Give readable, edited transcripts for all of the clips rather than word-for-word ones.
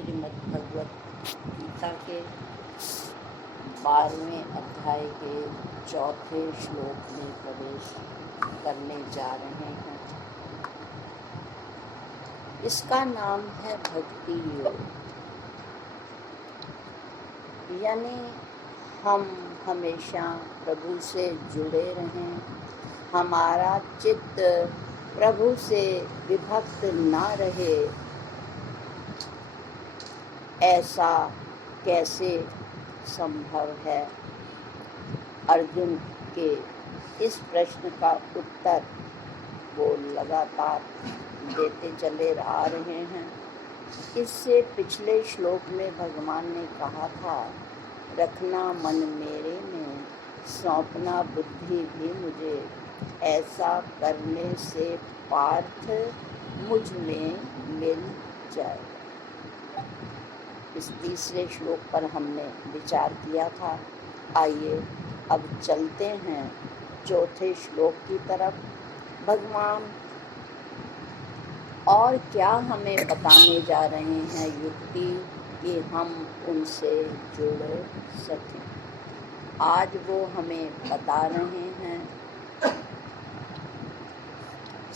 श्रीमद् भगवत गीता के 12वें अध्याय के चौथे श्लोक में प्रवेश करने जा रहे हैं। इसका नाम है भक्ति योग। यानी हम हमेशा प्रभु से जुड़े रहें, हमारा चित्त प्रभु से विभक्त ना रहे। ऐसा कैसे संभव है? अर्जुन के इस प्रश्न का उत्तर वो लगातार देते चले आ रहे हैं। इससे पिछले श्लोक में भगवान ने कहा था, रखना मन मेरे में, सौंपना बुद्धि भी मुझे, ऐसा करने से पार्थ मुझ में मिल जाए। इस तीसरे श्लोक पर हमने विचार किया था। आइए अब चलते हैं चौथे श्लोक की तरफ। भगवान और क्या हमें बताने जा रहे हैं युक्ति कि हम उनसे जुड़ सकें। आज वो हमें बता रहे हैं,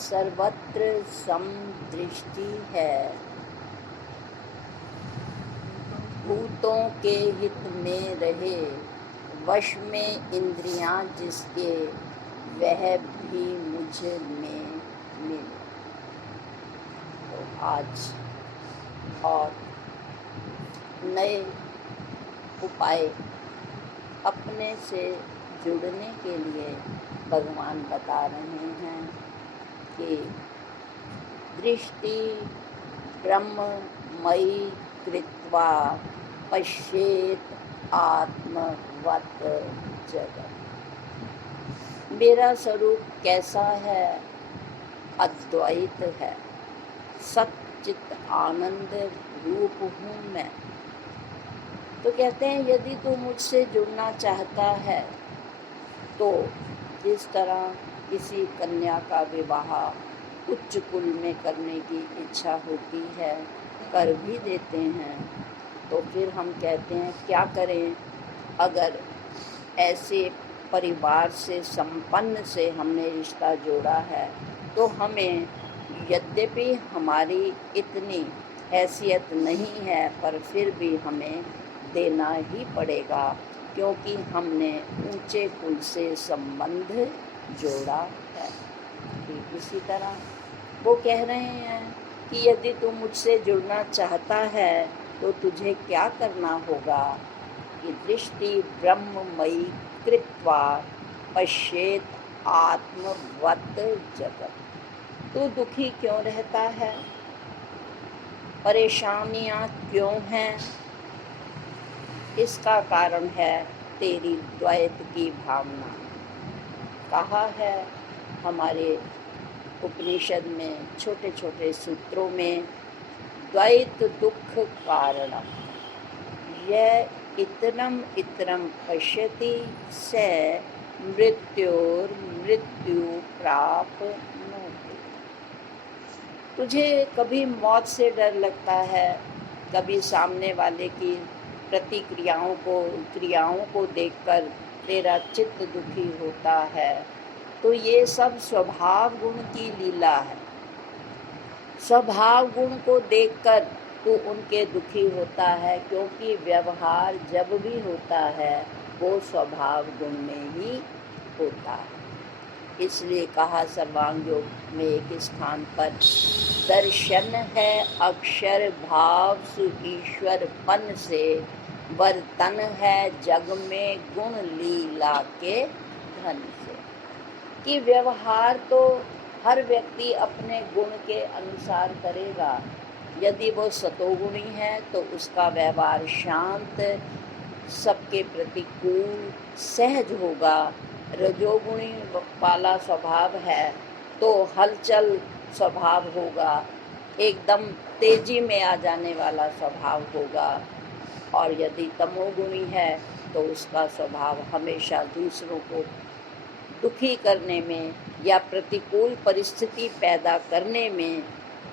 सर्वत्र समदृष्टि है, भूतों के हित में रहे, वश में इंद्रियां जिसके, वह भी मुझ में मिले। तो आज और नए उपाय अपने से जुड़ने के लिए भगवान बता रहे हैं कि दृष्टि ब्रह्ममयी कृत्वा पश्येत आत्मवत जगत। मेरा स्वरूप कैसा है? अद्वैत है, सच्चित आनंद रूप हूँ मैं। तो कहते हैं यदि तू मुझसे जुड़ना चाहता है तो जिस तरह किसी कन्या का विवाह उच्च कुल में करने की इच्छा होती है, कर भी देते हैं, तो फिर हम कहते हैं क्या करें? अगर ऐसे परिवार से संपन्न से हमने रिश्ता जोड़ा है तो हमें, यद्यपि हमारी इतनी हैसियत नहीं है, पर फिर भी हमें देना ही पड़ेगा, क्योंकि हमने ऊंचे कुल से संबंध जोड़ा है। ठीक इसी तरह वो कह रहे हैं कि यदि तू मुझसे जुड़ना चाहता है तो तुझे क्या करना होगा कि दृष्टि ब्रह्ममयी कृत्वा पश्येत आत्मवत जगत। तू दुखी क्यों रहता है? परेशानियां क्यों हैं? इसका कारण है तेरी द्वैत की भावना। कहा है हमारे उपनिषद में छोटे छोटे सूत्रों में, द्वैत दुख कारणम, यह इतरम इतरम पश्यति से मृत्युर्मृत्यु प्राप्नोति। तुझे कभी मौत से डर लगता है, कभी सामने वाले की प्रतिक्रियाओं क्रियाओं को देखकर तेरा चित्त दुखी होता है। तो ये सब स्वभाव गुण की लीला है। स्वभाव गुण को देखकर तू उनके दुखी होता है, क्योंकि व्यवहार जब भी होता है वो स्वभाव गुण में ही होता है। इसलिए कहा सर्वांग योग में एक स्थान पर, दर्शन है अक्षर भाव सु ईश्वरपन से, वर्तन है जग में गुण लीला के धन से। कि व्यवहार तो हर व्यक्ति अपने गुण के अनुसार करेगा। यदि वो सतोगुणी है तो उसका व्यवहार शांत, सबके प्रतिकूल, सहज होगा। रजोगुणी वाला स्वभाव है तो हलचल स्वभाव होगा, एकदम तेजी में आ जाने वाला स्वभाव होगा। और यदि तमोगुणी है तो उसका स्वभाव हमेशा दूसरों को दुखी करने में या प्रतिकूल परिस्थिति पैदा करने में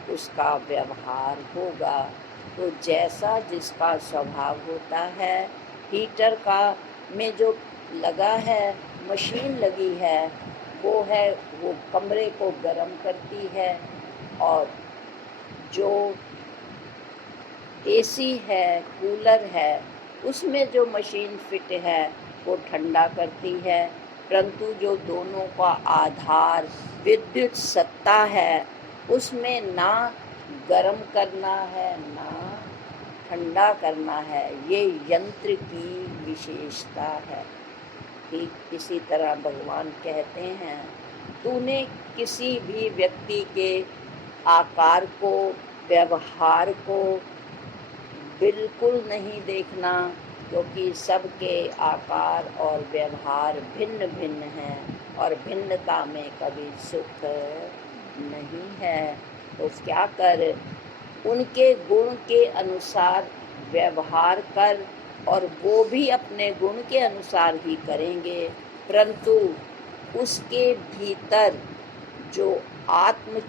उसका व्यवहार होगा। तो जैसा जिसका स्वभाव होता है, हीटर का में जो लगा है, मशीन लगी है, वो कमरे को गर्म करती है, और जो एसी है, कूलर है, उसमें जो मशीन फिट है वो ठंडा करती है। परंतु जो दोनों का आधार विद्युत सत्ता है, उसमें ना गर्म करना है ना ठंडा करना है। ये यंत्र की विशेषता है। ठीक इसी तरह भगवान कहते हैं, तूने किसी भी व्यक्ति के आकार को, व्यवहार को बिल्कुल नहीं देखना, क्योंकि सबके आकार और व्यवहार भिन्न भिन्न हैं और भिन्नता में कभी सुख नहीं है। तो क्या कर, उनके गुण के अनुसार व्यवहार कर, और वो भी अपने गुण के अनुसार ही करेंगे। परंतु उसके भीतर जो आत्म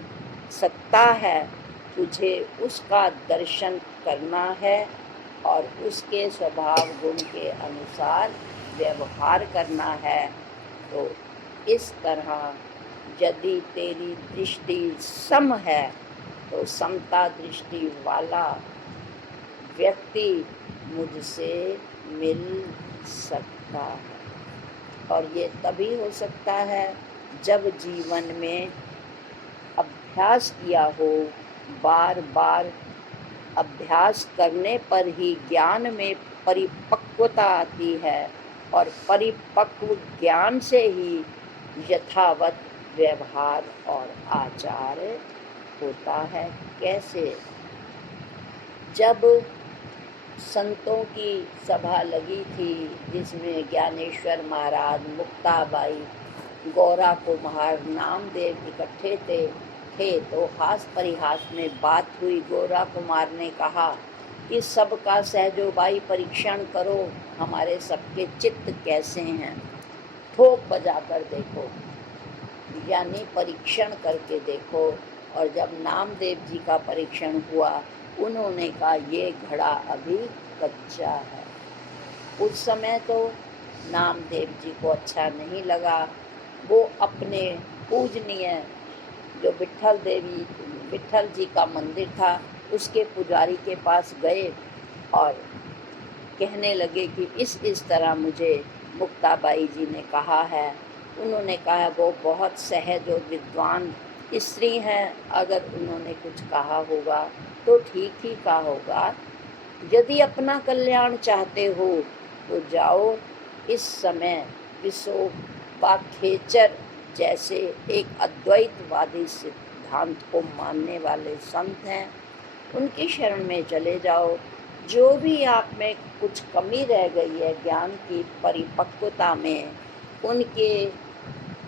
सत्ता है, तुझे उसका दर्शन करना है और उसके स्वभाव गुण के अनुसार व्यवहार करना है। तो इस तरह यदि तेरी दृष्टि सम है, तो समता दृष्टि वाला व्यक्ति मुझसे मिल सकता है। और ये तभी हो सकता है जब जीवन में अभ्यास किया हो। बार बार अभ्यास करने पर ही ज्ञान में परिपक्वता आती है, और परिपक्व ज्ञान से ही यथावत व्यवहार और आचार होता है। कैसे? जब संतों की सभा लगी थी, जिसमें ज्ञानेश्वर महाराज, मुक्ताबाई, गौरा कुमार, नामदेव इकट्ठे थे, तो हास परिहास में बात हुई। गौरा कुमार ने कहा कि सबका सहजोबाई परीक्षण करो, हमारे सबके चित्त कैसे हैं, ठोक बजा कर देखो, यानी परीक्षण करके देखो। और जब नामदेव जी का परीक्षण हुआ, उन्होंने कहा ये घड़ा अभी कच्चा है। उस समय तो नामदेव जी को अच्छा नहीं लगा। वो अपने पूजनीय जो विट्ठल जी का मंदिर था, उसके पुजारी के पास गए और कहने लगे कि इस तरह मुझे मुक्ताबाई जी ने कहा है। उन्होंने कहा वो बहुत सहज और विद्वान स्त्री हैं, अगर उन्होंने कुछ कहा होगा तो ठीक ही कहा होगा। यदि अपना कल्याण चाहते हो तो जाओ। इस समय विश्ववाखेचर जैसे एक अद्वैतवादी सिद्धांत को मानने वाले संत हैं, उनकी शरण में चले जाओ। जो भी आप में कुछ कमी रह गई है ज्ञान की परिपक्वता में, उनके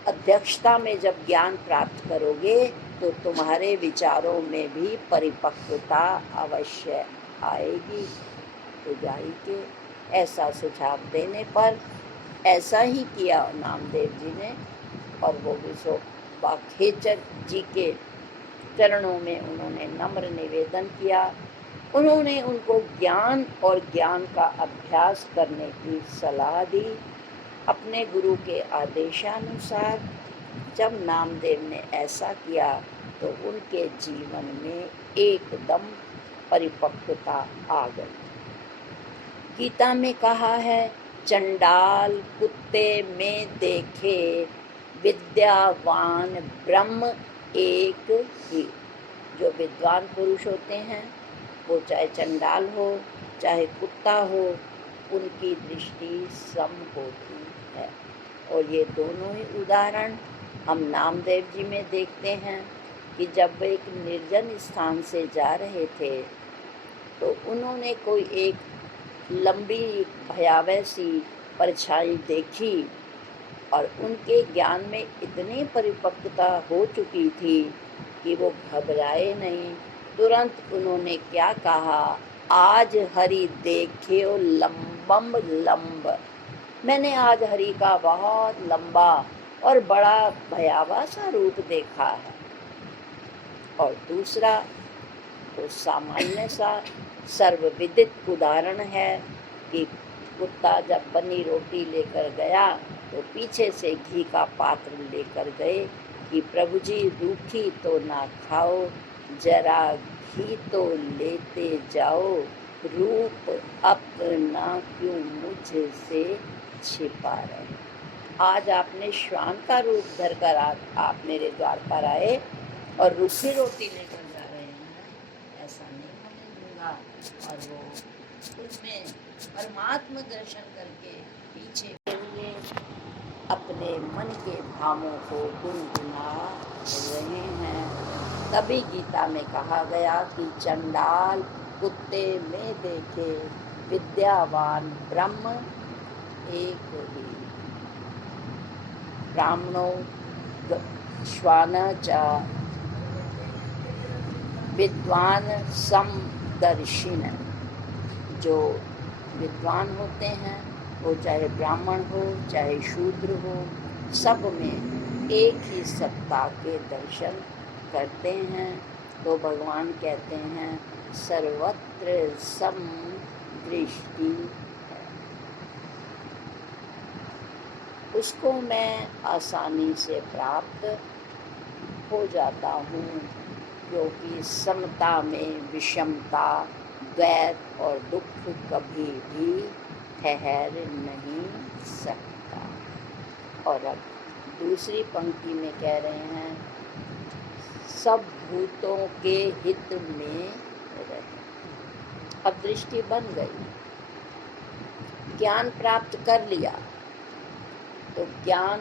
अध्यक्षता में जब ज्ञान प्राप्त करोगे तो तुम्हारे विचारों में भी परिपक्वता अवश्य आएगी। तो जाइए। ऐसा सुझाव देने पर ऐसा ही किया नामदेव जी ने, और वो विश्ववाखेचर जी के चरणों में उन्होंने नम्र निवेदन किया। उन्होंने उनको ज्ञान और ज्ञान का अभ्यास करने की सलाह दी अपने गुरु के आदेशानुसार। जब नामदेव ने ऐसा किया तो उनके जीवन में एकदम परिपक्वता आ गई। गीता में कहा है, चंडाल कुत्ते में देखे विद्यावान ब्रह्म एक ही। जो विद्वान पुरुष होते हैं, वो चाहे चंडाल हो चाहे कुत्ता हो, उनकी दृष्टि सम होती है। और ये दोनों ही उदाहरण हम नामदेव जी में देखते हैं कि जब वे एक निर्जन स्थान से जा रहे थे तो उन्होंने कोई एक लंबी भयावह सी परछाई देखी, और उनके ज्ञान में इतनी परिपक्वता हो चुकी थी कि वो घबराए नहीं। तुरंत उन्होंने क्या कहा, आज हरि देख्यो लंबम लंब। मैंने आज हरि का बहुत लंबा और बड़ा भयावह सा रूप देखा है। और दूसरा तो सामान्य सा सर्वविदित उदाहरण है कि कुत्ता जब बनी रोटी लेकर गया तो पीछे से घी का पात्र लेकर गए कि प्रभु जी रूखी तो ना खाओ, जरा घी तो लेते जाओ, रूप अपना क्यों मुझसे छिपा रहे। आज आपने श्वान का रूप धर कर आप मेरे द्वार पर आए और रूखी रोटी लेकर जा रहे हैं, ऐसा नहीं होने दूंगा। और वो उसमें परमात्मा दर्शन करके पीछे हुए अपने मन के भावों को गुनगुना रहे हैं। तभी गीता में कहा गया कि चंडाल कुत्ते में देखे, विद्यावान ब्रह्म एक ही। ब्राह्मणों श्वान च विद्वान समदर्शिन। जो विद्वान होते हैं वो चाहे ब्राह्मण हो चाहे शूद्र हो, सब में एक ही सत्ता के दर्शन करते हैं। तो भगवान कहते हैं सर्वत्र समदृष्टि है। उसको मैं आसानी से प्राप्त हो जाता हूँ, क्योंकि समता में विषमता, द्वैत और दुख कभी भी ठहर नहीं सकता। और अब दूसरी पंक्ति में कह रहे हैं सब भूतों के हित में रहे। अब दृष्टि बन गई, ज्ञान प्राप्त कर लिया, तो ज्ञान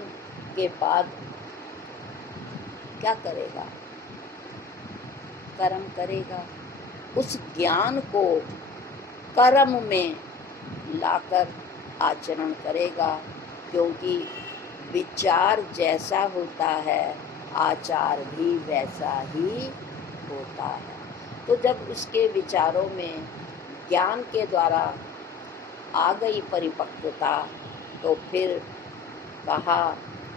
के बाद क्या करेगा? कर्म करेगा। उस ज्ञान को कर्म में लाकर आचरण करेगा, क्योंकि विचार जैसा होता है आचार भी वैसा ही होता है। तो जब उसके विचारों में ज्ञान के द्वारा आ गई परिपक्वता, तो फिर कहा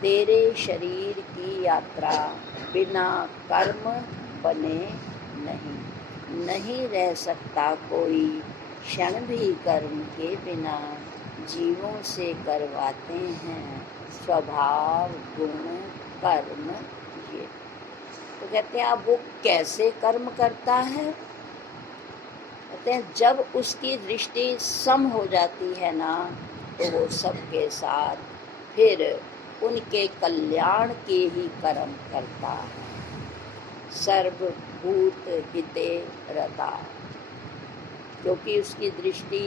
तेरे शरीर की यात्रा बिना कर्म बने नहीं रह सकता कोई क्षण भी कर्म के बिना, जीवों से करवाते हैं स्वभाव गुण कर्म ये। तो कहते हैं अब वो कैसे कर्म करता है? कहते हैं जब उसकी दृष्टि सम हो जाती है ना, तो वो सबके साथ फिर उनके कल्याण के ही कर्म करता है। सर्वभूत हिते रता, क्योंकि उसकी दृष्टि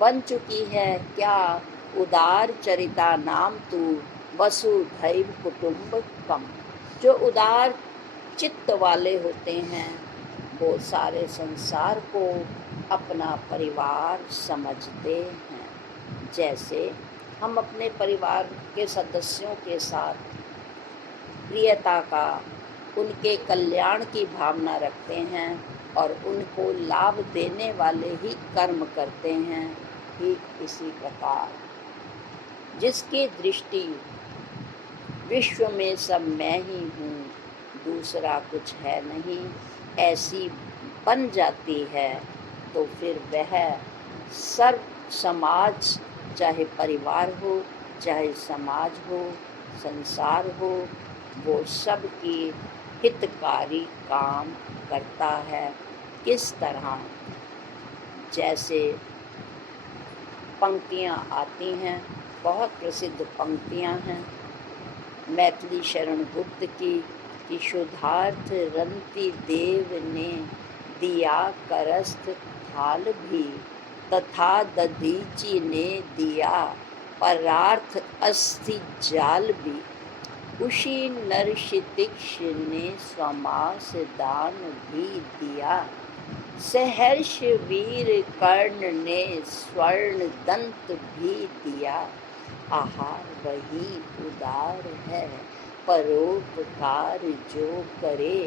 बन चुकी है क्या? उदार चरिता नाम तू वसुधैव कुटुम्बकम। जो उदार चित्त वाले होते हैं वो सारे संसार को अपना परिवार समझते हैं। जैसे हम अपने परिवार के सदस्यों के साथ प्रियता का, उनके कल्याण की भावना रखते हैं और उनको लाभ देने वाले ही कर्म करते हैं, ठीक इसी प्रकार जिसकी दृष्टि विश्व में सब मैं ही हूँ, दूसरा कुछ है नहीं, ऐसी बन जाती है, तो फिर वह सर्व समाज, चाहे परिवार हो चाहे समाज हो संसार हो, वो सब की हितकारी काम करता है। किस तरह? जैसे पंक्तियाँ आती हैं, बहुत प्रसिद्ध पंक्तियाँ हैं मैथिली शरण गुप्त की कि शुद्धार्थ रंति देव ने दिया करस्थ थाल भी, तथा दधीची ने दिया परार्थ अस्थि जाल भी, उसी नरशितिक्ष ने स्वमास दान भी दिया, सहर्ष वीर कर्ण ने स्वर्ण दंत भी दिया, आहार वही उदार है, परोपकार जो करे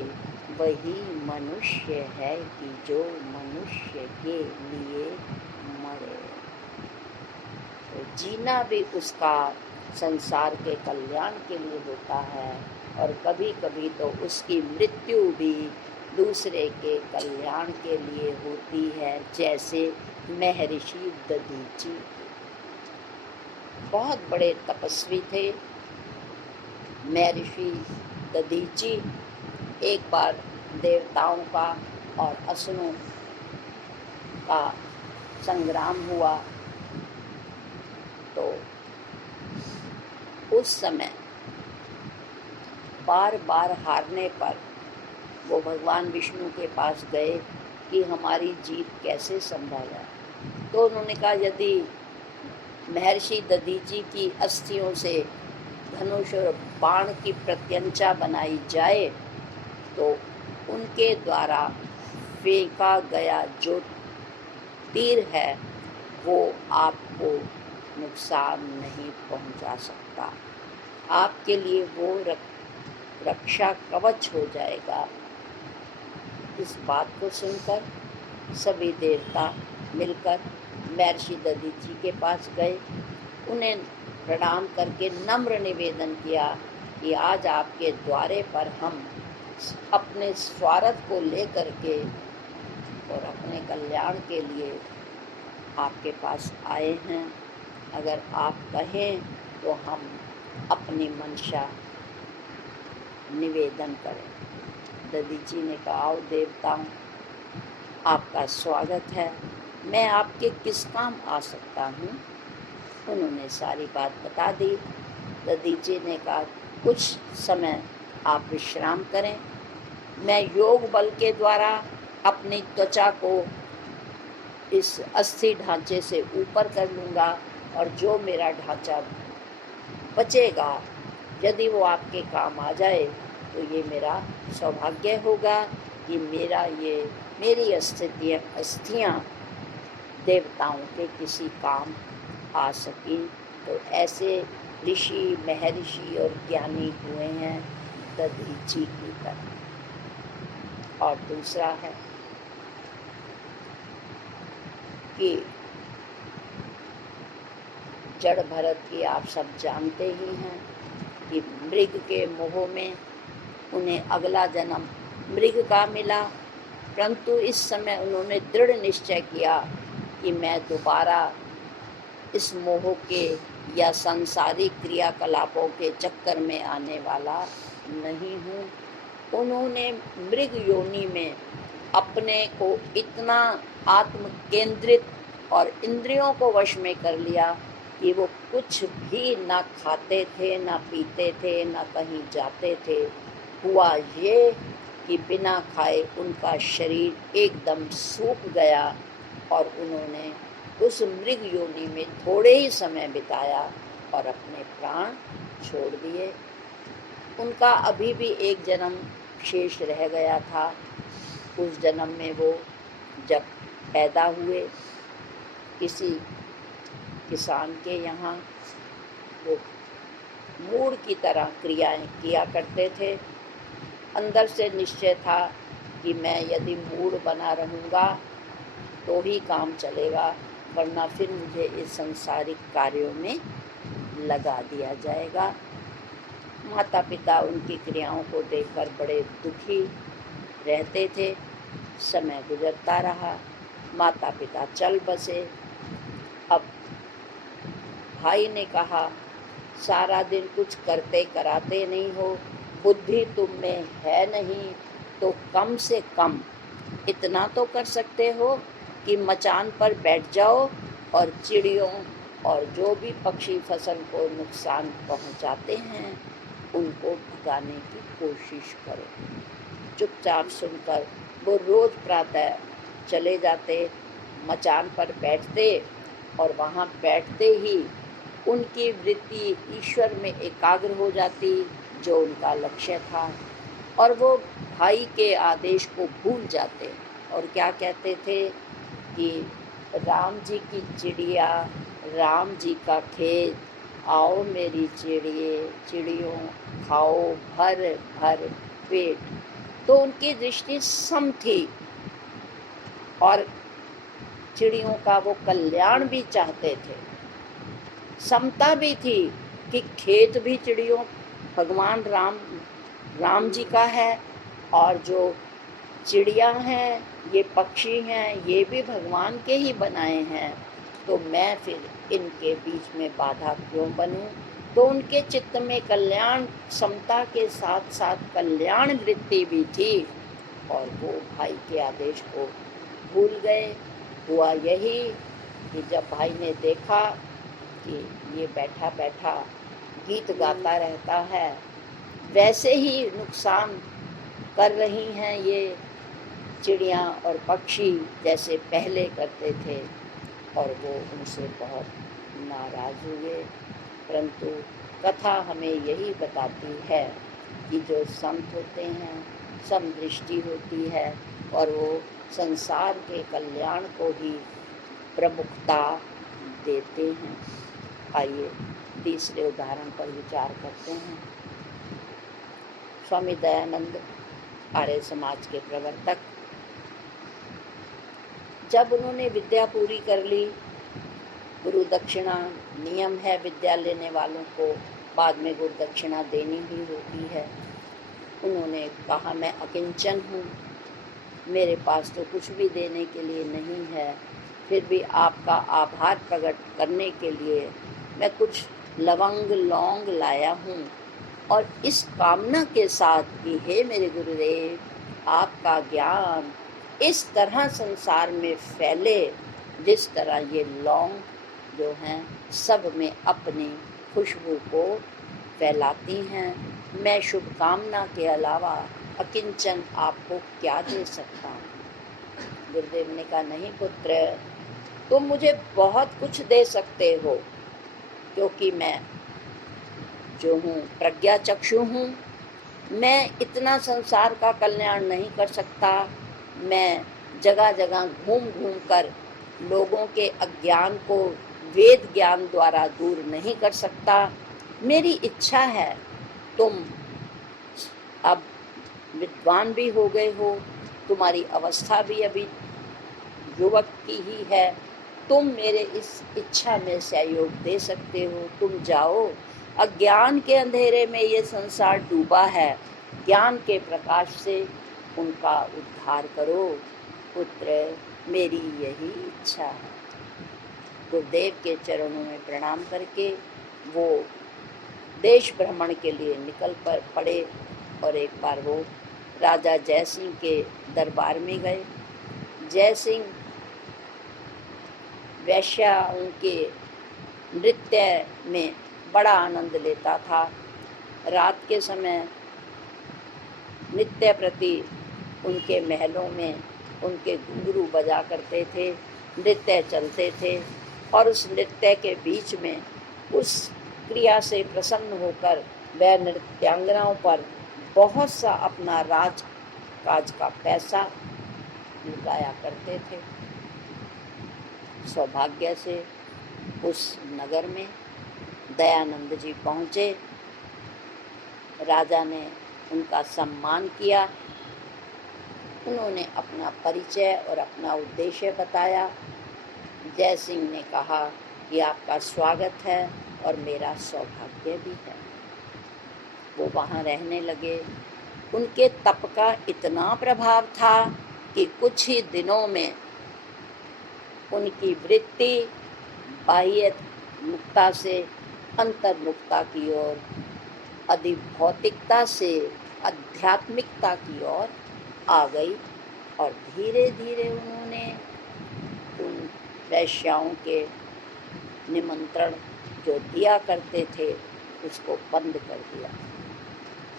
वही मनुष्य है कि जो मनुष्य के लिए मरे। तो जीना भी उसका संसार के कल्याण के लिए होता है, और कभी कभी तो उसकी मृत्यु भी दूसरे के कल्याण के लिए होती है, जैसे महर्षि दधीची बहुत बड़े तपस्वी थे। महर्षि दधीची एक बार देवताओं का और असुरों का संग्राम हुआ, तो उस समय बार बार हारने पर वो भगवान विष्णु के पास गए कि हमारी जीत कैसे संभाला। तो उन्होंने कहा, यदि महर्षि दधीची की अस्थियों से धनुष और बाण की प्रत्यंचा बनाई जाए तो उनके द्वारा फेंका गया जो तीर है वो आपको नुकसान नहीं पहुंचा सकता, आपके लिए वो रक्षा कवच हो जाएगा। इस बात को सुनकर सभी देवता मिलकर महर्षि दधीची के पास गए, उन्हें प्रणाम करके नम्र निवेदन किया कि आज आपके द्वारे पर हम अपने स्वार्थ को लेकर के और अपने कल्याण के लिए आपके पास आए हैं। अगर आप कहें तो हम अपनी मंशा निवेदन करें। दधीची ने कहा, आओ देवताओं, आपका स्वागत है, मैं आपके किस काम आ सकता हूँ। उन्होंने सारी बात बता दी। दधीची ने कहा, कुछ समय आप विश्राम करें, मैं योग बल के द्वारा अपनी त्वचा को इस अस्थि ढांचे से ऊपर कर लूँगा और जो मेरा ढांचा बचेगा यदि वो आपके काम आ जाए तो ये मेरा सौभाग्य होगा कि मेरी अस्थियाँ देवताओं के किसी काम आ सकी। तो ऐसे ऋषि, महर्षि और ज्ञानी हुए हैं दधीची की तरह। और दूसरा है कि जड़ भरत की आप सब जानते ही हैं कि मृग के मोह में उन्हें अगला जन्म मृग का मिला, परंतु इस समय उन्होंने दृढ़ निश्चय किया कि मैं दोबारा इस मोह के या सांसारिक क्रियाकलापों के चक्कर में आने वाला नहीं हूँ। उन्होंने मृग योनि में अपने को इतना आत्म केंद्रित और इंद्रियों को वश में कर लिया कि वो कुछ भी ना खाते थे, ना पीते थे, ना कहीं जाते थे। हुआ ये कि बिना खाए उनका शरीर एकदम सूख गया और उन्होंने उस मृग योनि में थोड़े ही समय बिताया और अपने प्राण छोड़ दिए। उनका अभी भी एक जन्म शेष रह गया था। उस जन्म में वो जब पैदा हुए किसी किसान के यहाँ, वो मूढ़ की तरह क्रियाएं किया करते थे। अंदर से निश्चय था कि मैं यदि मूढ़ बना रहूँगा तो ही काम चलेगा, वरना फिर मुझे इस सांसारिक कार्यों में लगा दिया जाएगा। माता पिता उनकी क्रियाओं को देखकर बड़े दुखी रहते थे। समय गुजरता रहा, माता पिता चल बसे। अब भाई ने कहा, सारा दिन कुछ करते कराते नहीं हो, बुद्धि तुम में है नहीं, तो कम से कम इतना तो कर सकते हो कि मचान पर बैठ जाओ और चिड़ियों और जो भी पक्षी फसल को नुकसान पहुंचाते हैं उनको भगाने की कोशिश करो। चुपचाप सुनकर वो रोज प्रातः चले जाते, मचान पर बैठते और वहाँ बैठते ही उनकी वृत्ति ईश्वर में एकाग्र हो जाती, जो उनका लक्ष्य था, और वो भाई के आदेश को भूल जाते और क्या कहते थे कि राम जी की चिड़िया, राम जी का खेत, आओ मेरी चिड़ियों खाओ भर भर पेट। तो उनकी दृष्टि सम थी और चिड़ियों का वो कल्याण भी चाहते थे। समता भी थी कि खेत भी चिड़ियों भगवान राम जी का है और जो चिड़िया हैं, ये पक्षी हैं, ये भी भगवान के ही बनाए हैं, तो मैं फिर इनके बीच में बाधा क्यों बनूं? तो उनके चित्त में कल्याण समता के साथ साथ कल्याण वृत्ति भी थी, और वो भाई के आदेश को भूल गए। हुआ यही कि जब भाई ने देखा कि ये बैठा बैठा गीत गाता रहता है, वैसे ही नुकसान कर रही हैं ये चिड़िया और पक्षी जैसे पहले करते थे, और वो उनसे बहुत नाराज हुए। परंतु कथा हमें यही बताती है कि जो संत होते हैं, समदृष्टि होती है, और वो संसार के कल्याण को ही प्रमुखता देते हैं। आइए तीसरे उदाहरण पर विचार करते हैं। स्वामी दयानंद आर्य समाज के प्रवर्तक, जब उन्होंने विद्या पूरी कर ली, गुरु दक्षिणा नियम है, विद्या लेने वालों को बाद में गुरु दक्षिणा देनी ही होती है। उन्होंने कहा, मैं अकिंचन हूँ, मेरे पास तो कुछ भी देने के लिए नहीं है, फिर भी आपका आभार प्रकट करने के लिए मैं कुछ लवंग लौंग लाया हूँ, और इस कामना के साथ कि हे मेरे गुरुदेव, आपका ज्ञान इस तरह संसार में फैले जिस तरह ये लौंग जो हैं सब में अपनी खुशबू को फैलाती हैं। मैं शुभकामना के अलावा अकिंचन आपको क्या दे सकता हूँ? गुरुदेव ने कहा, नहीं पुत्र, तुम मुझे बहुत कुछ दे सकते हो, क्योंकि मैं जो हूँ प्रज्ञा चक्षु हूँ। मैं इतना संसार का कल्याण नहीं कर सकता, मैं जगह जगह घूम घूम कर लोगों के अज्ञान को वेद ज्ञान द्वारा दूर नहीं कर सकता। मेरी इच्छा है, तुम अब विद्वान भी हो गए हो, तुम्हारी अवस्था भी अभी युवक की ही है, तुम मेरे इस इच्छा में सहयोग दे सकते हो। तुम जाओ, अज्ञान के अंधेरे में ये संसार डूबा है, ज्ञान के प्रकाश से उनका उद्धार करो। पुत्र, मेरी यही इच्छा है। गुरुदेव के चरणों में प्रणाम करके वो देश भ्रमण के लिए निकल पड़े, और एक बार वो राजा जय सिंह के दरबार में गए। जय सिंह वैश्याओं के नृत्य में बड़ा आनंद लेता था। रात के समय नित्य प्रति उनके महलों में उनके घुंघरू बजा करते थे, नृत्य चलते थे, और उस नृत्य के बीच में उस क्रिया से प्रसन्न होकर वह नृत्यांगनाओं पर बहुत सा अपना राज काज का पैसा लुटाया करते थे। सौभाग्य से उस नगर में दयानंद जी पहुँचे। राजा ने उनका सम्मान किया। उन्होंने अपना परिचय और अपना उद्देश्य बताया। जय सिंह ने कहा कि आपका स्वागत है और मेरा सौभाग्य भी है। वो वहाँ रहने लगे। उनके तप का इतना प्रभाव था कि कुछ ही दिनों में उनकी वृत्ति बाह्य मुक्ता से अंतर्मुक्ता की ओर, अधिभौतिकता से आध्यात्मिकता की ओर आ गई, और धीरे धीरे उन्होंने उन वैश्याओं के निमंत्रण जो दिया करते थे उसको बंद कर दिया।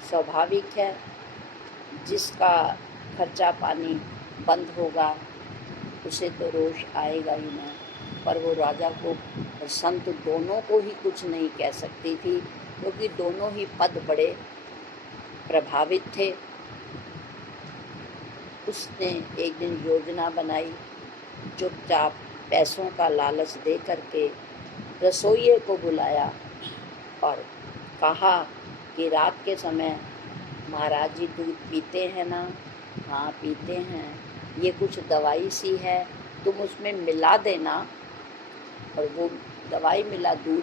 स्वाभाविक है, जिसका खर्चा पानी बंद होगा उसे तो रोष आएगा ही ना। पर वो राजा को और संत दोनों को ही कुछ नहीं कह सकती थी, क्योंकि दोनों ही पद बड़े प्रभावित थे। उसने एक दिन योजना बनाई, चुपचाप पैसों का लालच दे करके रसोइये को बुलाया और कहा कि रात के समय महाराज जी दूध पीते हैं ना? हाँ पीते हैं। ये कुछ दवाई सी है, तुम उसमें मिला देना, और वो दवाई मिला दूध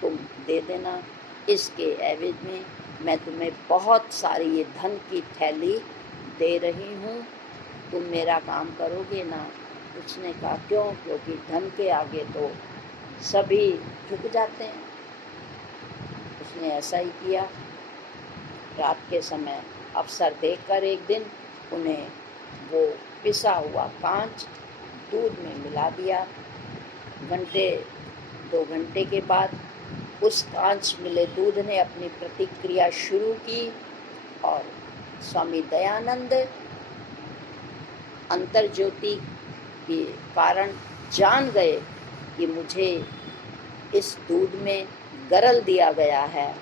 तुम दे देना। इसके एवज में मैं तुम्हें बहुत सारी ये धन की थैली दे रही हूँ, तुम मेरा काम करोगे ना? उसने कहा क्यों? क्योंकि धन के आगे तो सभी झुक जाते हैं। उसने ऐसा ही किया। रात के समय अवसर देखकर एक दिन उन्हें वो पिसा हुआ कांच दूध में मिला दिया। घंटे 2 घंटे के बाद उस कांच मिले दूध ने अपनी प्रतिक्रिया शुरू की और स्वामी दयानंद अंतर्ज्योति के कारण जान गए कि मुझे इस दूध में गरल दिया गया है।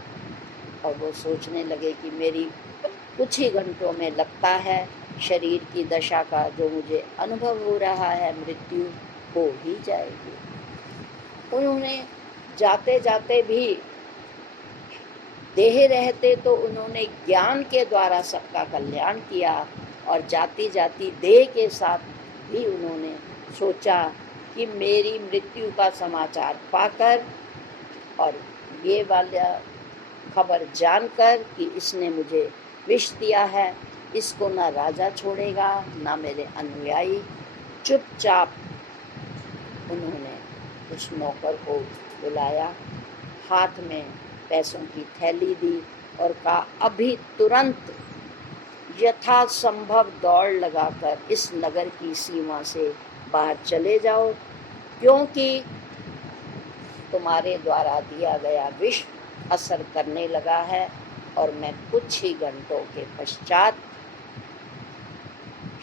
और वो सोचने लगे कि मेरी कुछ ही घंटों में लगता है शरीर की दशा का जो मुझे अनुभव हो रहा है मृत्यु हो ही जाएगी। उन्होंने जाते जाते भी देह रहते तो उन्होंने ज्ञान के द्वारा सबका कल्याण किया और जाती जाती देह के साथ भी उन्होंने सोचा कि मेरी मृत्यु का समाचार पाकर और ये वाला खबर जानकर कि इसने मुझे विष दिया है, इसको ना राजा छोड़ेगा ना मेरे अनुयायी। चुपचाप उन्होंने उस नौकर को बुलाया, हाथ में पैसों की थैली दी और कहा अभी तुरंत यथासंभव दौड़ लगाकर इस नगर की सीमा से बाहर चले जाओ, क्योंकि तुम्हारे द्वारा दिया गया विष असर करने लगा है और मैं कुछ ही घंटों के पश्चात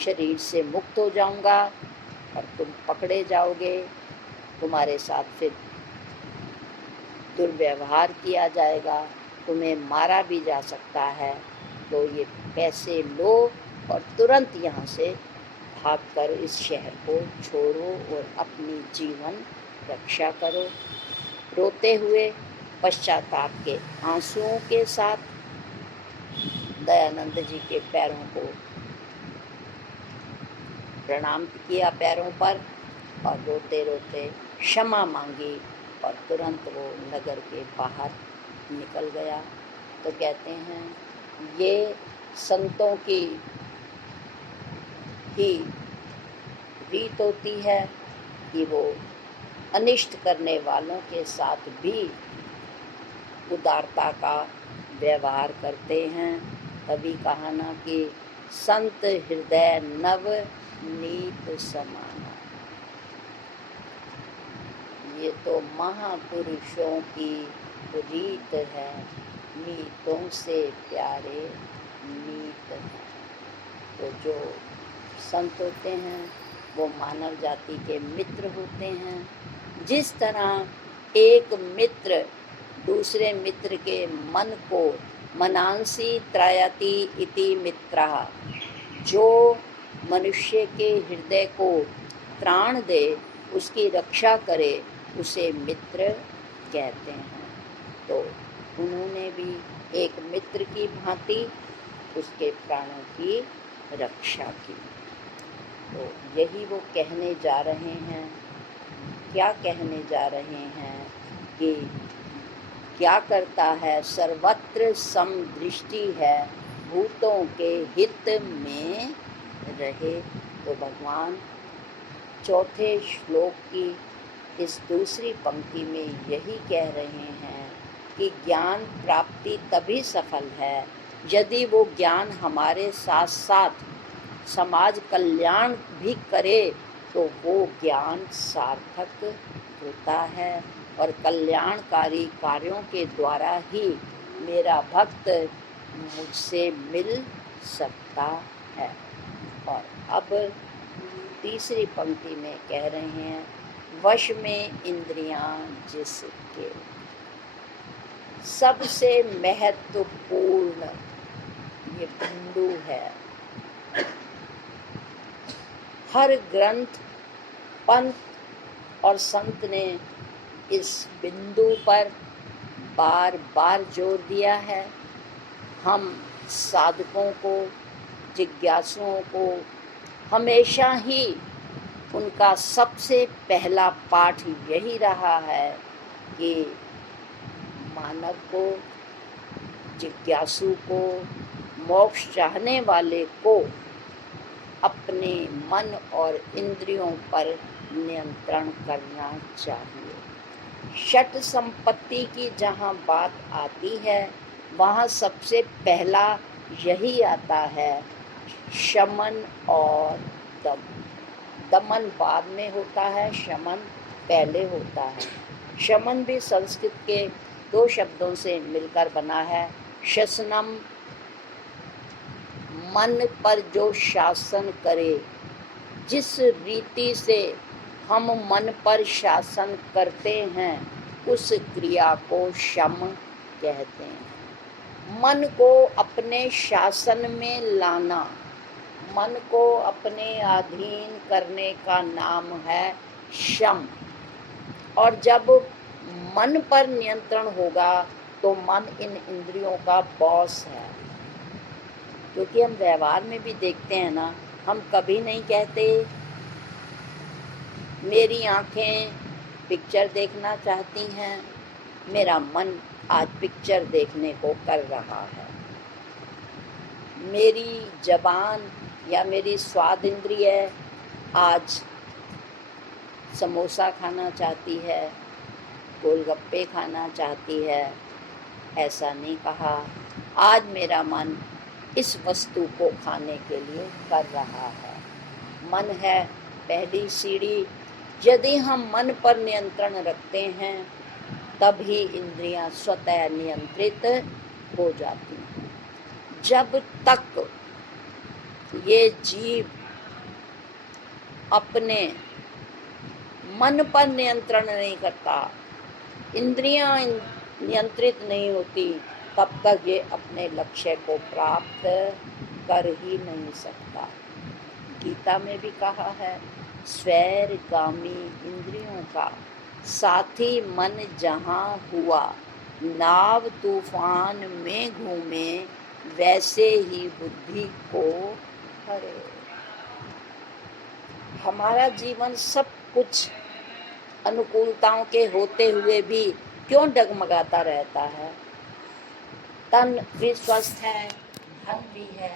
शरीर से मुक्त हो जाऊंगा और तुम पकड़े जाओगे, तुम्हारे साथ फिर दुर्व्यवहार किया जाएगा, तुम्हें मारा भी जा सकता है। तो ये पैसे लो और तुरंत यहाँ से भागकर इस शहर को छोड़ो और अपनी जीवन रक्षा करो। रोते हुए पश्चाताप के आंसुओं के साथ दयानंद जी के पैरों को प्रणाम किया पैरों पर और रोते रोते क्षमा मांगी और तुरंत वो नगर के बाहर निकल गया। तो कहते हैं ये संतों की ही रीत होती है कि वो अनिष्ट करने वालों के साथ भी उदारता का व्यवहार करते हैं। तभी कहा ना कि संत हृदय नव नीत समाना। ये तो महापुरुषों की रीत है, मीतों से प्यारे मीत हैं। तो जो संत होते हैं वो मानव जाति के मित्र होते हैं। जिस तरह एक मित्र दूसरे मित्र के मन को मनांसी त्रायति इति मित्रः, जो मनुष्य के हृदय को त्राण दे, उसकी रक्षा करे, उसे मित्र कहते हैं। तो उन्होंने भी एक मित्र की भांति उसके प्राणों की रक्षा की। तो यही वो कहने जा रहे हैं। क्या कहने जा रहे हैं कि क्या करता है? सर्वत्र समदृष्टि है, भूतों के हित में रहे। तो भगवान चौथे श्लोक की इस दूसरी पंक्ति में यही कह रहे हैं कि ज्ञान प्राप्ति तभी सफल है यदि वो ज्ञान हमारे साथ साथ समाज कल्याण भी करे, तो वो ज्ञान सार्थक होता है और कल्याणकारी कार्यों के द्वारा ही मेरा भक्त मुझसे मिल सकता है। और अब तीसरी पंक्ति में कह रहे हैं वश में इंद्रियां जिसके। सबसे महत्वपूर्ण ये बिंदु है। हर ग्रंथ, पंथ और संत ने इस बिंदु पर बार बार जोर दिया है। हम साधकों को, जिज्ञासुओं को हमेशा ही उनका सबसे पहला पाठ यही रहा है कि मानव को, जिज्ञासु को, मोक्ष चाहने वाले को अपने मन और इंद्रियों पर नियंत्रण करना चाहिए। षट संपत्ति की जहाँ बात आती है वहाँ सबसे पहला यही आता है, शमन और दम। दमन बाद में होता है, शमन पहले होता है। शमन भी संस्कृत के दो शब्दों से मिलकर बना है। शसनम, मन पर जो शासन करे, जिस रीति से हम मन पर शासन करते हैं उस क्रिया को शम कहते हैं। मन को अपने शासन में लाना, मन को अपने अधीन करने का नाम है शम। और जब मन पर नियंत्रण होगा तो मन इन इंद्रियों का बॉस है। क्योंकि हम व्यवहार में भी देखते हैं ना, हम कभी नहीं कहते मेरी आंखें पिक्चर देखना चाहती हैं, मेरा मन आज पिक्चर देखने को कर रहा है। मेरी जबान या मेरी स्वाद इंद्रिय आज समोसा खाना चाहती है, गोलगप्पे खाना चाहती है। ऐसा नहीं कहा, आज मेरा मन इस वस्तु को खाने के लिए कर रहा है। मन है पहली सीढ़ी। यदि हम मन पर नियंत्रण रखते हैं तभी इंद्रियां स्वतः नियंत्रित हो जाती हैं। जब तक ये जीव अपने मन पर नियंत्रण नहीं करता, इंद्रियां नियंत्रित नहीं होती, तब तक ये अपने लक्ष्य को प्राप्त कर ही नहीं सकता। गीता में भी कहा है, स्वैरगामी इंद्रियों का साथी मन जहाँ हुआ, नाव तूफान में घूमे, वैसे ही बुद्धि को हरे। हमारा जीवन सब कुछ अनुकूलताओं के होते हुए भी क्यों डगमगाता रहता है? तन भी स्वस्थ है, धन भी है,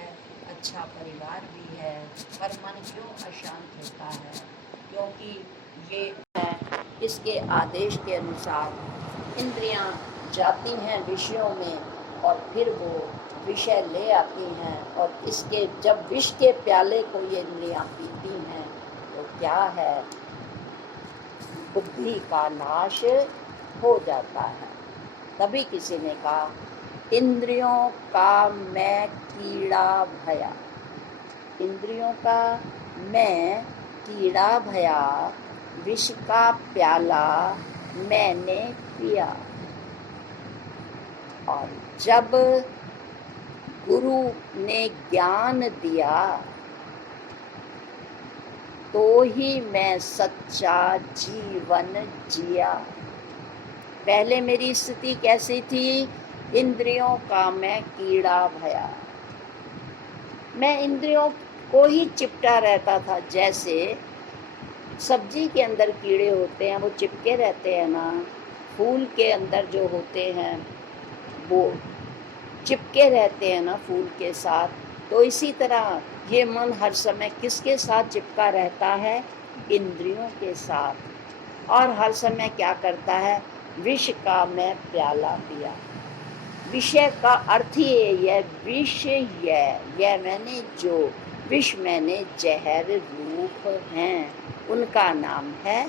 अच्छा परिवार भी है, पर मन क्यों अशांत होता है? क्योंकि ये है, इसके आदेश के अनुसार इंद्रियां जाती हैं विषयों में और फिर वो विषय ले आती हैं, और इसके जब विष के प्याले को ये इंद्रियां पीती हैं तो क्या है, बुद्धि का नाश हो जाता है। तभी किसी ने कहा, इंद्रियों का मैं कीड़ा भया, इंद्रियों का मैं कीड़ा भया, विष का प्याला मैंने पिया। और जब गुरु ने ज्ञान दिया तो ही मैं सच्चा जीवन जिया। पहले मेरी स्थिति कैसी थी? इंद्रियों का मैं कीड़ा भया, मैं इंद्रियों को ही चिपटा रहता था। जैसे सब्जी के अंदर कीड़े होते हैं, वो चिपके रहते हैं ना, फूल के अंदर जो होते हैं वो चिपके रहते हैं ना फूल के साथ। तो इसी तरह ये मन हर समय किसके साथ चिपका रहता है? इंद्रियों के साथ। और हर समय क्या करता है? विष का मैं प्याला पिया। विषय का अर्थ ही यह विष, यह मैंने जो विष मैंने जहर रूप हैं, उनका नाम है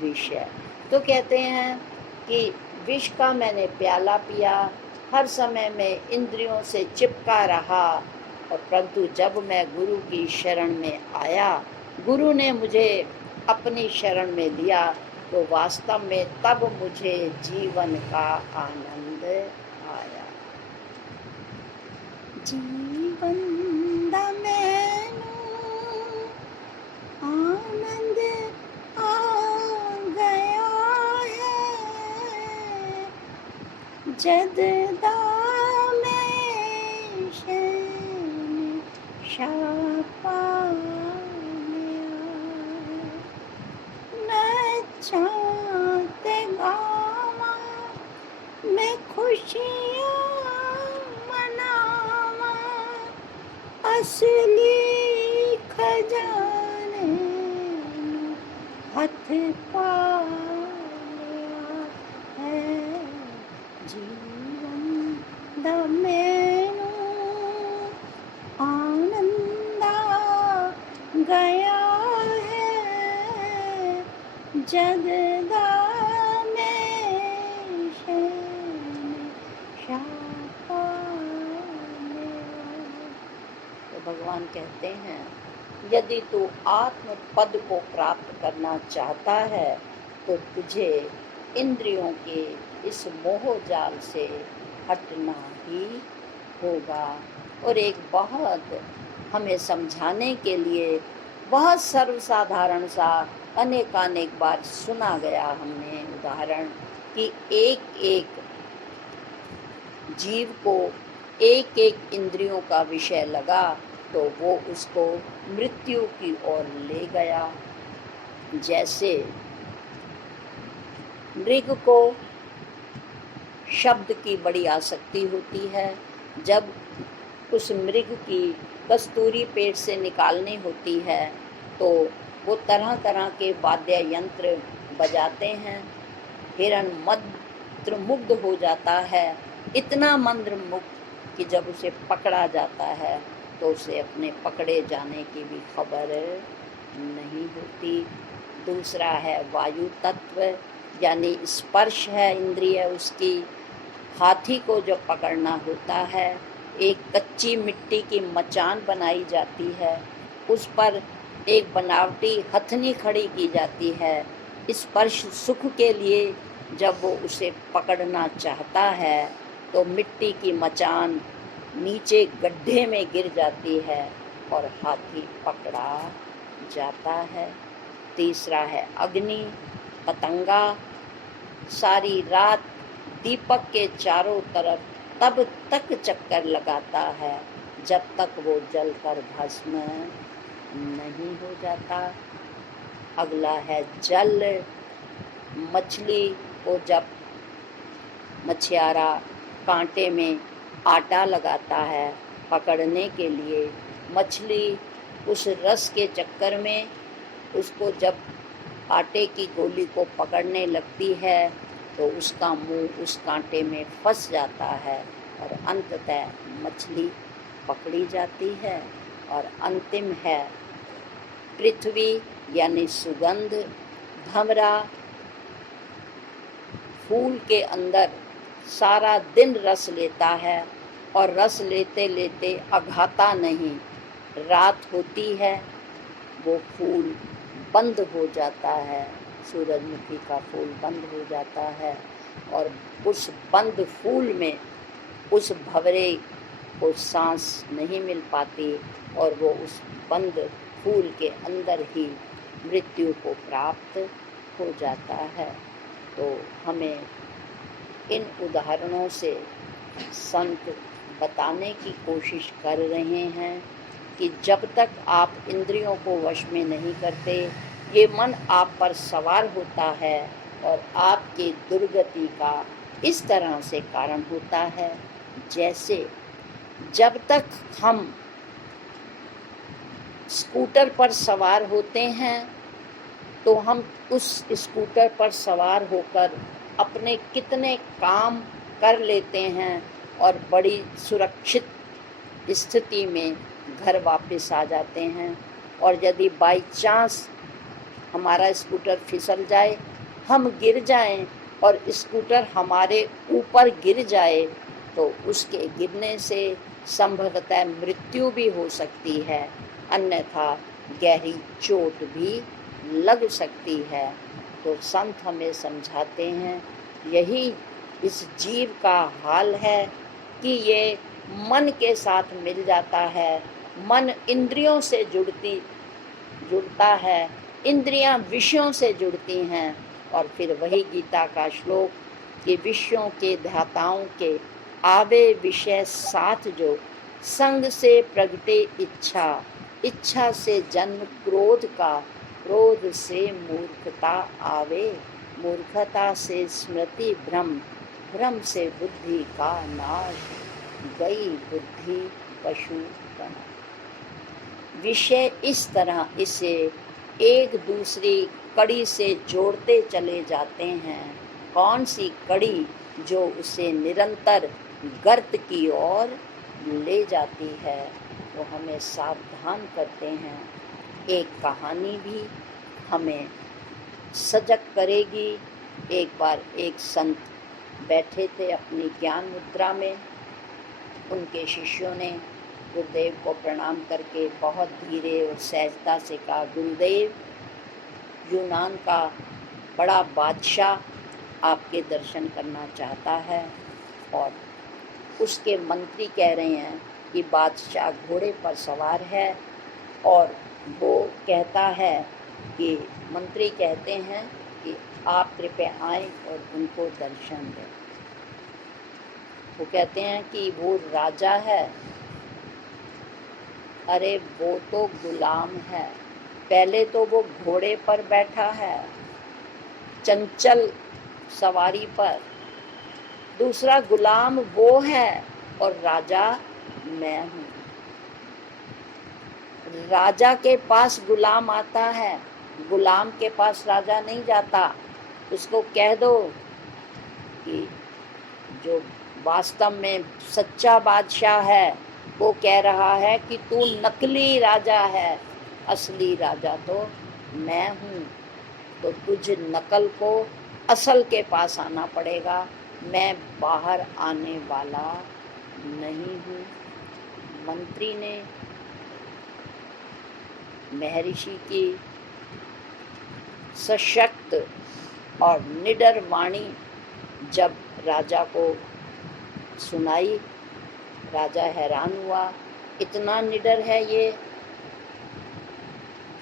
विषय। तो कहते हैं कि विष का मैंने प्याला पिया, हर समय में इंद्रियों से चिपका रहा, और परंतु जब मैं गुरु की शरण में आया, गुरु ने मुझे अपनी शरण में लिया, तो वास्तव में तब मुझे जीवन का आनंद आया। जीवन दा मैनू आनंद आ गया है, जद दा मैं शापा नचाते गावा, मैं खुशियाँ मनावा, असली खजाना हथ पाया है जीवन दमेनु आनंदा गया है जगदा में तो भगवान कहते हैं यदि तू आत्म पद को प्राप्त करना चाहता है तो तुझे इंद्रियों के इस मोह जाल से हटना ही होगा। और एक बहुत हमें समझाने के लिए बहुत सर्वसाधारण सा अनेकानेक बार सुना गया हमने उदाहरण कि एक एक जीव को एक एक इंद्रियों का विषय लगा तो वो उसको मृत्यु की ओर ले गया। जैसे मृग को शब्द की बड़ी आसक्ति होती है, जब उस मृग की कस्तूरी पेट से निकालनी होती है तो वो तरह तरह के वाद्य यंत्र बजाते हैं। हिरण मंत्र मुग्ध हो जाता है, इतना मंत्र मुग्ध कि जब उसे पकड़ा जाता है तो उसे अपने पकड़े जाने की भी खबर नहीं होती। दूसरा है वायु तत्व, यानी स्पर्श है इंद्रिय उसकी। हाथी को जब पकड़ना होता है, एक कच्ची मिट्टी की मचान बनाई जाती है, उस पर एक बनावटी हथनी खड़ी की जाती है। स्पर्श सुख के लिए जब वो उसे पकड़ना चाहता है तो मिट्टी की मचान नीचे गड्ढे में गिर जाती है और हाथी पकड़ा जाता है। तीसरा है अग्नि, पतंगा सारी रात दीपक के चारों तरफ तब तक चक्कर लगाता है जब तक वो जलकर भस्म नहीं हो जाता। अगला है जल, मछली को जब मछियारा कांटे में आटा लगाता है पकड़ने के लिए, मछली उस रस के चक्कर में उसको जब आटे की गोली को पकड़ने लगती है तो उसका मुंह उस कांटे में फंस जाता है और अंततः मछली पकड़ी जाती है। और अंतिम है पृथ्वी यानी सुगंध। भंवरा फूल के अंदर सारा दिन रस लेता है और रस लेते लेते अघाता नहीं, रात होती है वो फूल बंद हो जाता है, सूरजमुखी का फूल बंद हो जाता है और उस बंद फूल में उस भंवरे को सांस नहीं मिल पाती और वो उस बंद फूल के अंदर ही मृत्यु को प्राप्त हो जाता है। तो हमें इन उदाहरणों से संत बताने की कोशिश कर रहे हैं कि जब तक आप इंद्रियों को वश में नहीं करते, ये मन आप पर सवार होता है और आपकी दुर्गति का इस तरह से कारण होता है। जैसे जब तक हम स्कूटर पर सवार होते हैं तो हम उस स्कूटर पर सवार होकर अपने कितने काम कर लेते हैं और बड़ी सुरक्षित स्थिति में घर वापस आ जाते हैं। और यदि बाई चांस हमारा स्कूटर फिसल जाए, हम गिर जाएं और स्कूटर हमारे ऊपर गिर जाए तो उसके गिरने से संभवतः मृत्यु भी हो सकती है, अन्यथा गहरी चोट भी लग सकती है। तो संत हमें समझाते हैं यही इस जीव का हाल है कि ये मन के साथ मिल जाता है, मन इंद्रियों से जुड़ता है, इंद्रियां विषयों से जुड़ती हैं और फिर वही गीता का श्लोक कि विषयों के ध्याताओं के आवे विषय साथ जो, संग से प्रगटे इच्छा, इच्छा से जन्म क्रोध का, क्रोध से मूर्खता आवे, मूर्खता से स्मृति भ्रम, भ्रम से बुद्धि का नाश, गई बुद्धि पशु बना। विषय इस तरह इसे एक दूसरी कड़ी से जोड़ते चले जाते हैं। कौन सी कड़ी जो उसे निरंतर गर्त की ओर ले जाती है, वो हमें सावधान करते हैं। एक कहानी भी हमें सजग करेगी। एक बार एक संत बैठे थे अपनी ज्ञान मुद्रा में। उनके शिष्यों ने गुरुदेव को प्रणाम करके बहुत धीरे और सहजता से कहा, गुरुदेव, यूनान का बड़ा बादशाह आपके दर्शन करना चाहता है। और उसके मंत्री कह रहे हैं कि बादशाह घोड़े पर सवार है और वो कहता है कि मंत्री कहते हैं कि आप कृपया आएं और उनको दर्शन दें। वो कहते हैं कि वो राजा है। अरे वो तो गुलाम है। पहले तो वो घोड़े पर बैठा है, चंचल सवारी पर। दूसरा गुलाम वो है और राजा मैं हूँ। राजा के पास गुलाम आता है, गुलाम के पास राजा नहीं जाता। उसको कह दो कि जो वास्तव में सच्चा बादशाह है वो कह रहा है कि तू नकली राजा है, असली राजा तो मैं हूँ। तो तुझे नकल को असल के पास आना पड़ेगा। मैं बाहर आने वाला नहीं हूँ। मंत्री ने महर्षि की सशक्त और निडर वाणी जब राजा को सुनाई, राजा हैरान हुआ। इतना निडर है ये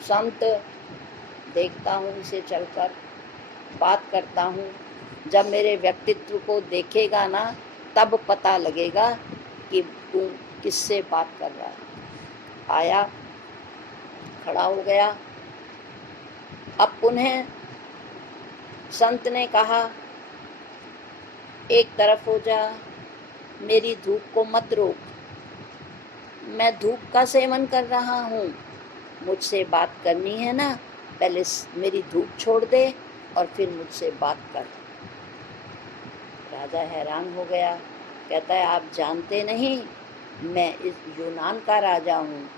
संत, देखता हूँ इसे चलकर, बात करता हूँ। जब मेरे व्यक्तित्व को देखेगा ना, तब पता लगेगा कि तू किससे बात कर रहा है। आया, खड़ा हो गया। अब पुनः संत ने कहा, एक तरफ हो जा, मेरी धूप को मत रोक। मैं धूप का सेवन कर रहा हूँ, मुझसे बात करनी है ना, पहले मेरी धूप छोड़ दे और फिर मुझसे बात कर। राजा हैरान हो गया, कहता है आप जानते नहीं, मैं इस यूनान का राजा हूँ।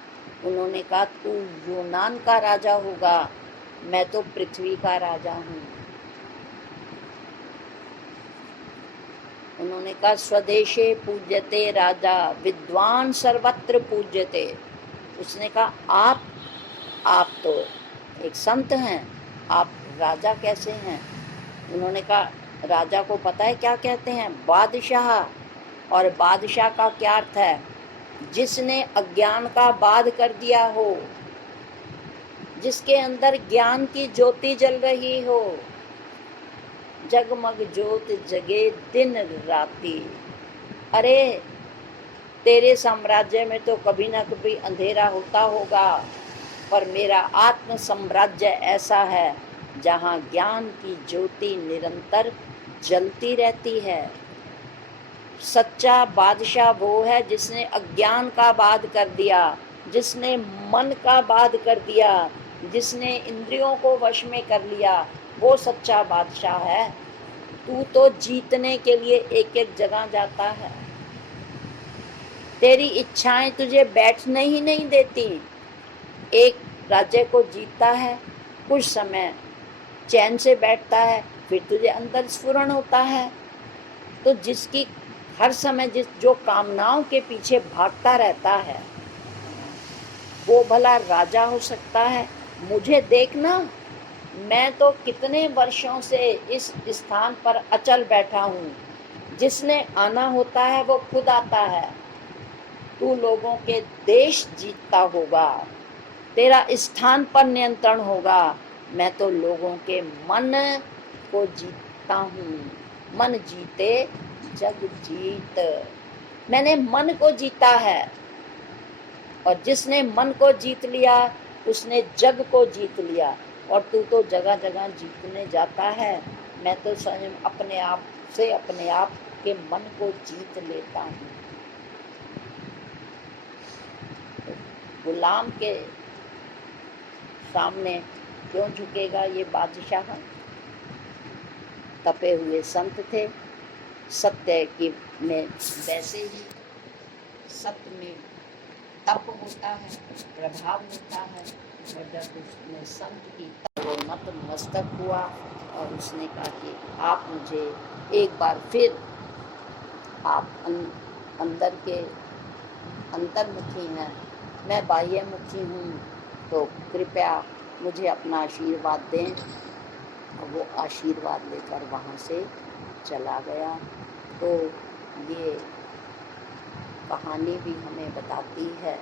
उन्होंने कहा तू यूनान का राजा होगा, मैं तो पृथ्वी का राजा हूँ। उन्होंने कहा स्वदेशे पूज्यते राजा, विद्वान सर्वत्र पूज्यते। उसने कहा आप तो एक संत हैं, आप राजा कैसे हैं? उन्होंने कहा राजा को पता है क्या कहते हैं? बादशाह। और बादशाह का क्या अर्थ है? जिसने अज्ञान का बाध कर दिया हो, जिसके अंदर ज्ञान की ज्योति जल रही हो। जगमग ज्योत जगे दिन राती। अरे तेरे साम्राज्य में तो कभी ना कभी अंधेरा होता होगा, पर मेरा आत्म साम्राज्य ऐसा है जहाँ ज्ञान की ज्योति निरंतर जलती रहती है। सच्चा बादशाह वो है जिसने अज्ञान का बाध कर दिया, जिसने मन का बाध कर दिया, जिसने इंद्रियों को वश में कर लिया, वो सच्चा बादशाह है। तू तो जीतने के लिए एक एक जगह जाता है, तेरी इच्छाएं तुझे बैठने ही नहीं देती। एक राज्य को जीतता है, कुछ समय चैन से बैठता है, फिर तुझे अंदर स्फुरण होता है। तो जिसकी हर समय जो कामनाओं के पीछे भागता रहता है, वो भला राजा हो सकता है? मुझे देखना, मैं तो कितने वर्षों से इस स्थान पर अचल बैठा हूँ। जिसने आना होता है वो खुद आता है। तू लोगों के देश जीतता होगा, तेरा स्थान पर नियंत्रण होगा। मैं तो लोगों के मन को जीतता हूँ। मन जीते जग जीत। मैंने मन को जीता है, और जिसने मन को जीत लिया उसने जग को जीत लिया। और तू तो जगह जगह जीतने जाता है, मैं तो स्वयं अपने आप से अपने आप के मन को जीत लेता हूँ। गुलाम के सामने क्यों झुकेगा ये बादशाह? तपे हुए संत थे, सत्य की में वैसे ही सत्य में तप होता है, प्रभाव होता है। और जब उसने संत की वो नतमस्तक हुआ और उसने कहा कि आप मुझे एक बार फिर, आप अंदर के अंतर्मुखी हैं, मैं बाह्यमुखी हूँ, तो कृपया मुझे अपना आशीर्वाद दें। और वो आशीर्वाद लेकर वहाँ से चला गया। तो ये कहानी भी हमें बताती है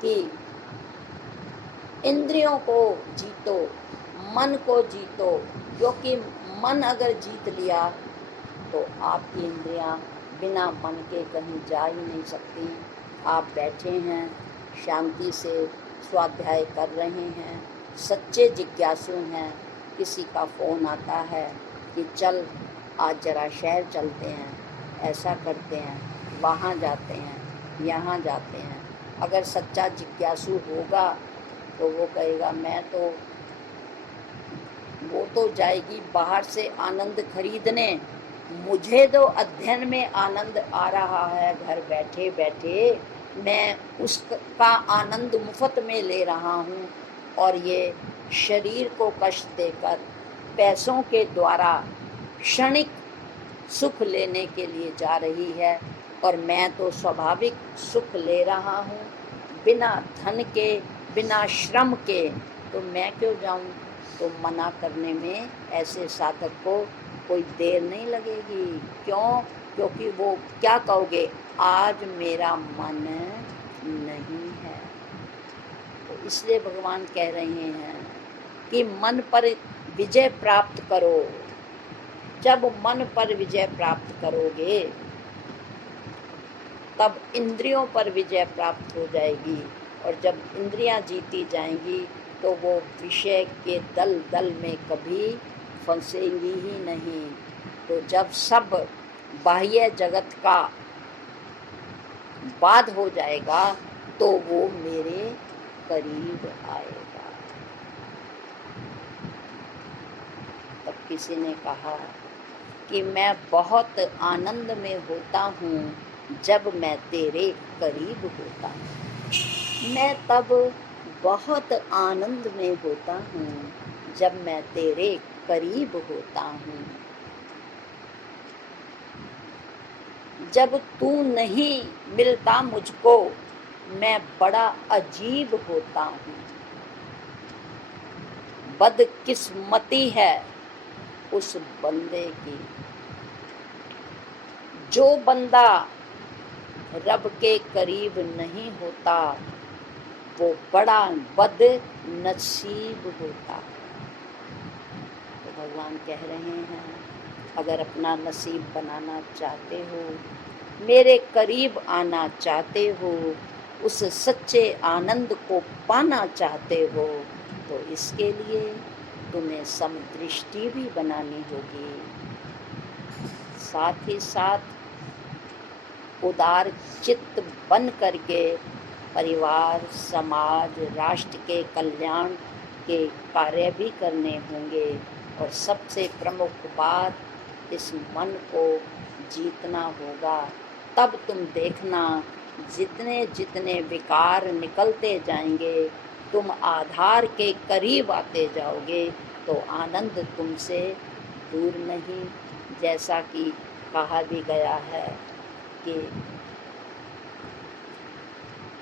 कि इंद्रियों को जीतो, मन को जीतो, क्योंकि मन अगर जीत लिया तो आपकी इंद्रियां बिना मन के कहीं जा ही नहीं सकती। आप बैठे हैं, शांति से स्वाध्याय कर रहे हैं, सच्चे जिज्ञासु हैं, किसी का फ़ोन आता है कि चल आज जरा शहर चलते हैं, ऐसा करते हैं, वहाँ जाते हैं, यहाँ जाते हैं। अगर सच्चा जिज्ञासु होगा तो वो कहेगा मैं तो, वो तो जाएगी बाहर से आनंद खरीदने, मुझे तो अध्ययन में आनंद आ रहा है, घर बैठे बैठे मैं उसका आनंद मुफ्त में ले रहा हूँ। और ये शरीर को कष्ट देकर पैसों के द्वारा क्षणिक सुख लेने के लिए जा रही है, और मैं तो स्वाभाविक सुख ले रहा हूँ बिना धन के, बिना श्रम के, तो मैं क्यों जाऊँ? तो मना करने में ऐसे साधक को कोई देर नहीं लगेगी। क्यों? क्योंकि वो क्या कहोगे, आज मेरा मन नहीं है। तो इसलिए भगवान कह रहे हैं कि मन पर विजय प्राप्त करो। जब मन पर विजय प्राप्त करोगे तब इंद्रियों पर विजय प्राप्त हो जाएगी, और जब इंद्रियां जीती जाएंगी तो वो विषय के दल दल में कभी फंसेंगी ही नहीं। तो जब सब बाह्य जगत का बाध हो जाएगा तो वो मेरे करीब आएगा। तब किसी ने कहा कि मैं बहुत आनंद में होता हूँ जब मैं तेरे करीब होता हूँ। मैं तब बहुत आनंद में होता हूँ जब मैं तेरे करीब होता हूँ। जब तू नहीं मिलता मुझको मैं बड़ा अजीब होता हूँ। बदकिस्मती है उस बंदे की, जो बंदा रब के करीब नहीं होता वो बड़ा बदनसीब होता। तो भगवान कह रहे हैं अगर अपना नसीब बनाना चाहते हो, मेरे करीब आना चाहते हो, उस सच्चे आनंद को पाना चाहते हो, तो इसके लिए तुम्हें समदृष्टि भी बनानी होगी। साथ ही साथ उदार चित्त बन करके परिवार, समाज, राष्ट्र के कल्याण के कार्य भी करने होंगे। और सबसे प्रमुख बात इस मन को जीतना होगा। तब तुम देखना जितने जितने विकार निकलते जाएंगे तुम आधार के करीब आते जाओगे, तो आनंद तुमसे दूर नहीं। जैसा कि कहा भी गया है कि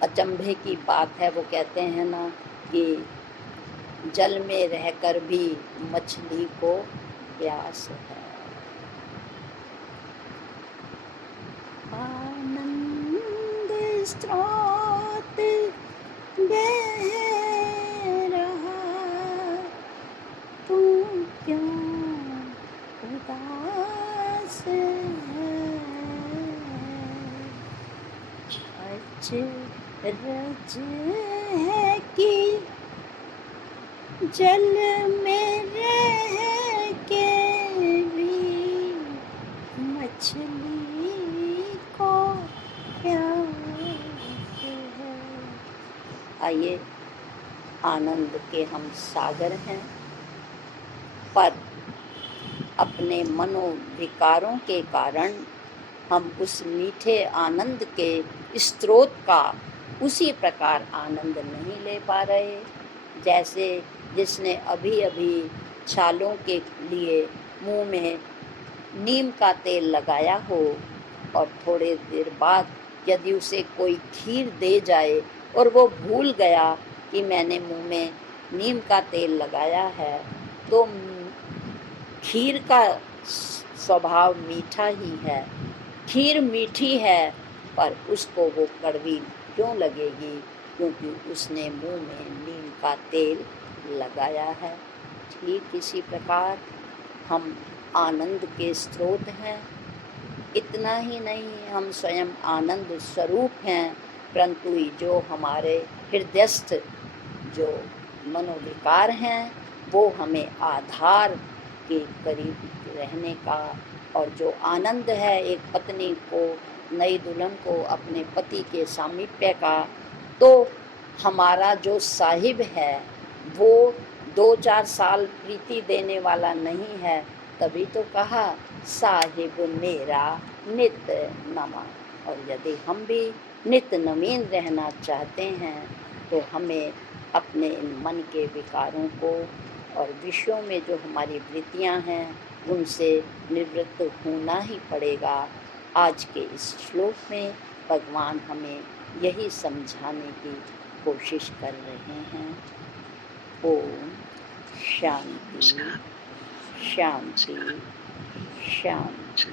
अचंभे की बात है, वो कहते हैं ना कि जल में रहकर भी मछली को प्यास है। आनंद स्रोत बह रहा, तू क्यों उदास है? अचरज है कि जल में रह के भी मछली को प्यास है। आइए आनंद के हम सागर हैं, पर अपने मनोविकारों के कारण हम उस मीठे आनंद के स्रोत का उसी प्रकार आनंद नहीं ले पा रहे। जैसे जिसने अभी अभी छालों के लिए मुंह में नीम का तेल लगाया हो और थोड़े देर बाद यदि उसे कोई खीर दे जाए और वो भूल गया कि मैंने मुंह में नीम का तेल लगाया है, तो खीर का स्वभाव मीठा ही है, खीर मीठी है, पर उसको वो कड़वी क्यों लगेगी? क्योंकि उसने मुंह में नीम का तेल लगाया है। ठीक इसी प्रकार हम आनंद के स्रोत हैं। इतना ही नहीं, हम स्वयं आनंद स्वरूप हैं, परंतु जो हमारे हृदयस्थ जो मनोविकार हैं वो हमें आधार के करीब रहने का, और जो आनंद है एक पत्नी को, नई दुल्हन को अपने पति के सामीप्य का, तो हमारा जो साहिब है वो 2-4 साल प्रीति देने वाला नहीं है। तभी तो कहा साहिब मेरा नित नमा। और यदि हम भी नित नवीन रहना चाहते हैं तो हमें अपने इन मन के विकारों को और विषयों में जो हमारी वृत्तियां हैं उनसे निवृत्त होना ही पड़ेगा। आज के इस श्लोक में भगवान हमें यही समझाने की कोशिश कर रहे हैं। ओम शांति शांति शांति।